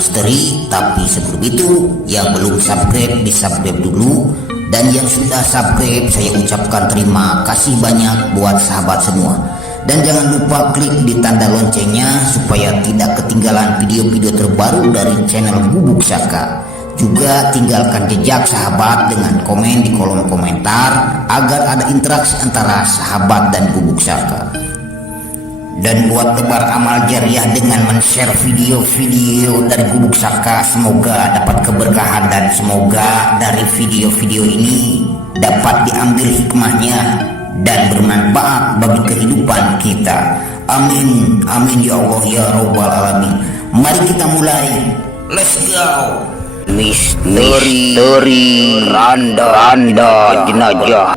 misteri. Tapi sebelum itu, yang belum subscribe di subscribe dulu, dan yang sudah subscribe saya ucapkan terima kasih banyak buat sahabat semua. Dan jangan lupa klik di tanda loncengnya supaya tidak ketinggalan video-video terbaru dari channel Bubuk Saka. Juga tinggalkan jejak sahabat dengan komen di kolom komentar agar ada interaksi antara sahabat dan Bubuk Saka. Dan buat tebar amal jariah dengan men-share video-video dari Bubuk Saka, semoga dapat keberkahan dan semoga dari video-video ini dapat diambil hikmahnya dan bermanfaat bagi kehidupan kita. Amin, amin ya Allah ya Rabbal Alamin. Mari kita mulai, let's go. Misteri randa jenazah.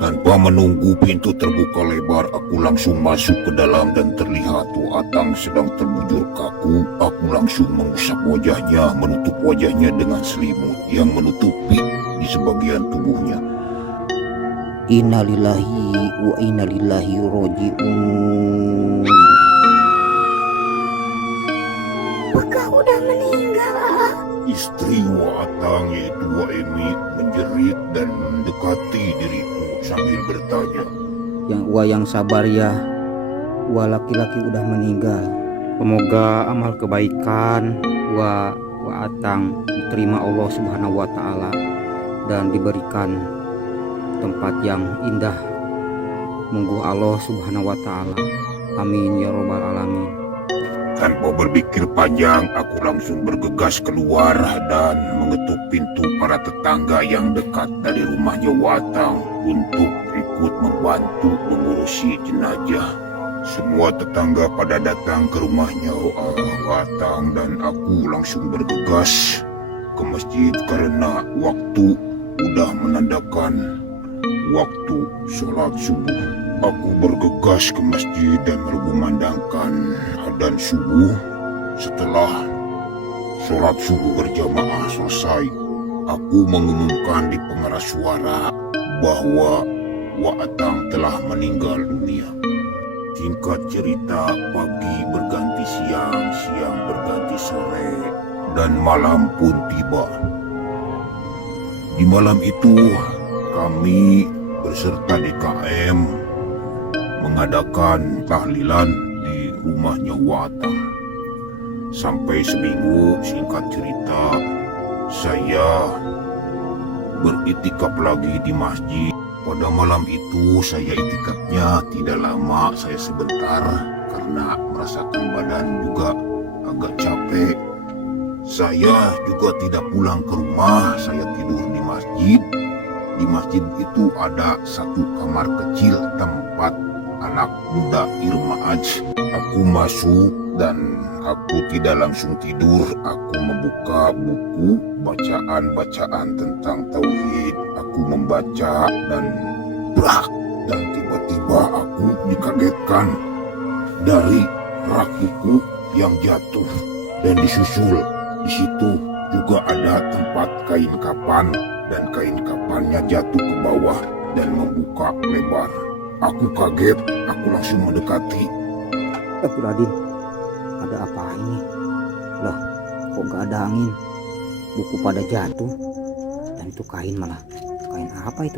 Tanpa menunggu pintu terbuka lebar, aku langsung masuk ke dalam dan terlihat Atang sedang terbujur kaku. Aku langsung mengusap wajahnya, menutup wajahnya dengan selimut yang menutupi di sebagian tubuhnya. Innalillahi wa innalillahi roji'un. Apakah udah meninggal? Istri Atang yaitu Emi menjerit dan mendekati diriku sambil bertanya, yang sabar ya, laki-laki udah meninggal. Semoga amal kebaikan Atang diterima Allah Subhanahu wa Ta'ala dan diberikan tempat yang indah munggu Allah Subhanahu wa Ta'ala. Amin ya Rabbal Alamin. Tanpa berpikir panjang, aku langsung bergegas keluar dan mengetuk pintu para tetangga yang dekat dari rumahnya Watang untuk ikut membantu mengurusi jenazah. Semua tetangga pada datang ke rumahnya Watang dan aku langsung bergegas ke masjid karena waktu udah menandakan waktu sholat subuh. Aku bergegas ke masjid dan berkumandangkan adzan subuh. Setelah sholat subuh berjamaah selesai, aku mengumumkan di pengeras suara bahwa Atang telah meninggal dunia. Singkat cerita, pagi berganti siang, siang berganti sore, dan malam pun tiba. Di malam itu, kami berserta DKM mengadakan tahlilan di rumahnya Watang. Sampai seminggu, singkat cerita, saya beritikaf lagi di masjid. Pada malam itu saya itikafnya tidak lama, saya sebentar karena merasakan badan juga agak capek. Saya juga tidak pulang ke rumah, saya tidur di masjid. Di masjid itu ada satu kamar kecil tempat anak muda Irmaaj. Aku masuk dan aku tidak langsung tidur. Aku membuka buku bacaan-bacaan tentang tauhid. Aku membaca dan tiba-tiba aku dikagetkan dari rak buku yang jatuh dan disusul. Di situ juga ada tempat kain kapan dan kain kapannya jatuh ke bawah dan membuka lebar. Aku kaget, aku langsung mendekati. Radin, ada apa ini? Lah, kok gak ada angin? Buku pada jatuh, dan itu kain malah. Kain apa itu?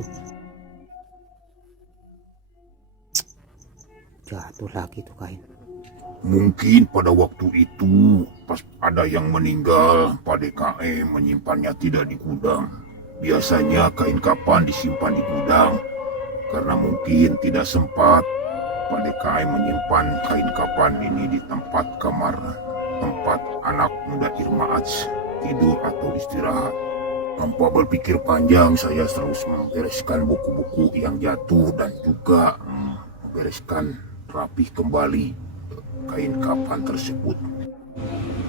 Jatuh lagi tuh kain. Mungkin pada waktu itu pas ada yang meninggal, Pak DKM menyimpannya tidak di gudang. Biasanya kain kapan disimpan di gudang. Karena mungkin tidak sempat, Pak DKM menyimpan kain kapan ini di tempat kamar tempat anak muda Irmaaj tidur atau istirahat. Tanpa berpikir panjang, saya terus membereskan buku-buku yang jatuh dan juga membereskan rapih kembali kain kapan tersebut.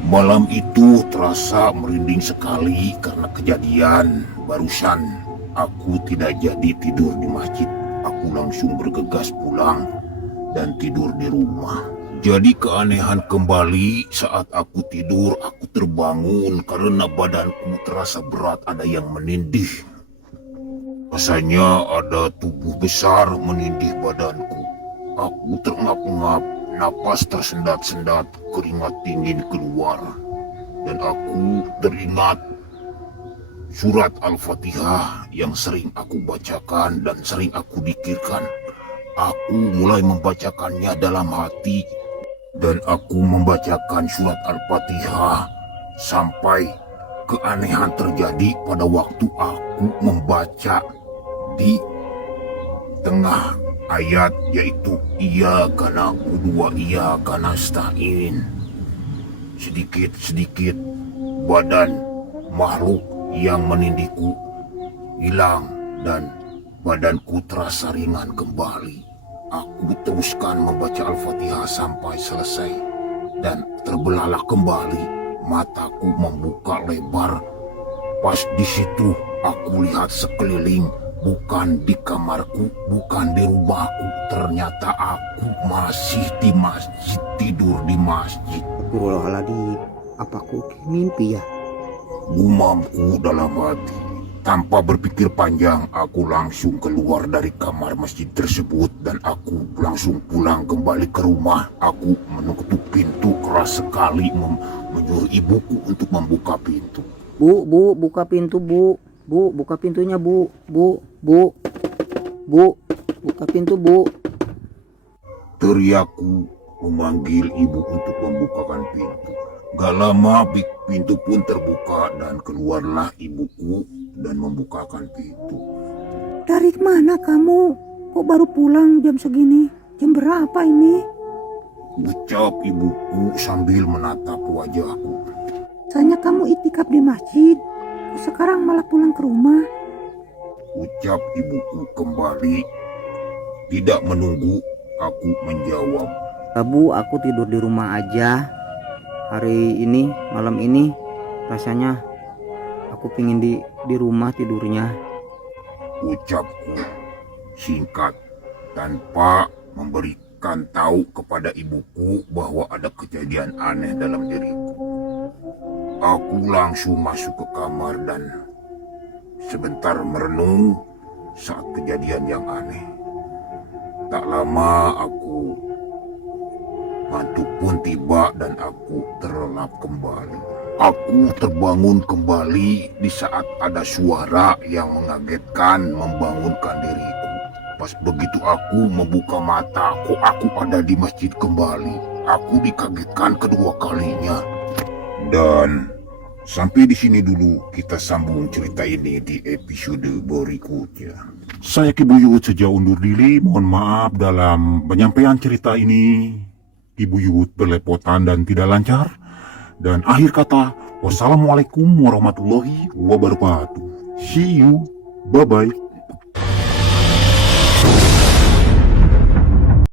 Malam itu terasa merinding sekali karena kejadian barusan. Aku tidak jadi tidur di masjid. Aku langsung bergegas pulang dan tidur di rumah. Jadi keanehan kembali saat aku tidur, aku terbangun karena badanku terasa berat, ada yang menindih. Rasanya ada tubuh besar menindih badanku. Aku terengap-engap, napas tersendat-sendat, keringat dingin keluar. Dan aku teringat surat Al-Fatihah yang sering aku bacakan dan sering aku dikirkan. Aku mulai membacakannya dalam hati. Dan aku membacakan surat Al-Fatihah sampai keanehan terjadi pada waktu aku membaca di tengah ayat, yaitu iyyaka na'budu wa iyyaka nasta'in. Sedikit-sedikit badan makhluk yang menindihku hilang dan badanku terasa ringan kembali. Aku teruskan membaca Al-Fatihah sampai selesai dan terbelalak kembali. Mataku membuka lebar. Pas di situ aku lihat sekeliling. Bukan di kamarku, bukan di rumahku. Ternyata aku masih di masjid, tidur di masjid. Astagfirullahaladzim, apa aku mimpi ya? Gumamku dalam hati. Tanpa berpikir panjang, aku langsung keluar dari kamar masjid tersebut dan aku langsung pulang kembali ke rumah. Aku mengetuk pintu keras sekali, menyuruh ibuku untuk membuka pintu. Bu, buka pintu, Bu. Bu, buka pintunya, Bu. Bu, buka pintu, Bu. Teriakku memanggil ibu untuk membukakan pintu. Gak lama pintu pun terbuka dan keluarlah ibuku dan membukakan pintu. Dari mana kamu? Kok baru pulang jam segini? Jam berapa ini? Ucap ibuku sambil menatap wajahku. Soalnya kamu itikaf di masjid. Kok sekarang malah pulang ke rumah? Ucap ibuku kembali. Tidak menunggu aku menjawab. Bu, aku tidur di rumah aja. Hari ini, malam ini, rasanya aku pingin di rumah tidurnya. Ucapku singkat tanpa memberikan tahu kepada ibuku bahwa ada kejadian aneh dalam diriku. Aku langsung masuk ke kamar dan sebentar merenung saat kejadian yang aneh. Tak lama ngantuk pun tiba dan aku terlelap kembali. Aku terbangun kembali di saat ada suara yang mengagetkan membangunkan diriku. Pas begitu aku membuka mata, kok aku ada di masjid kembali. Aku dikagetkan kedua kalinya. Dan sampai di sini dulu, kita sambung cerita ini di episode berikutnya. Saya Ki Buyut sejauh undur diri, mohon maaf dalam penyampaian cerita ini. Ki Buyut berlepotan dan tidak lancar. Dan akhir kata, wassalamualaikum warahmatullahi wabarakatuh. See you, bye-bye.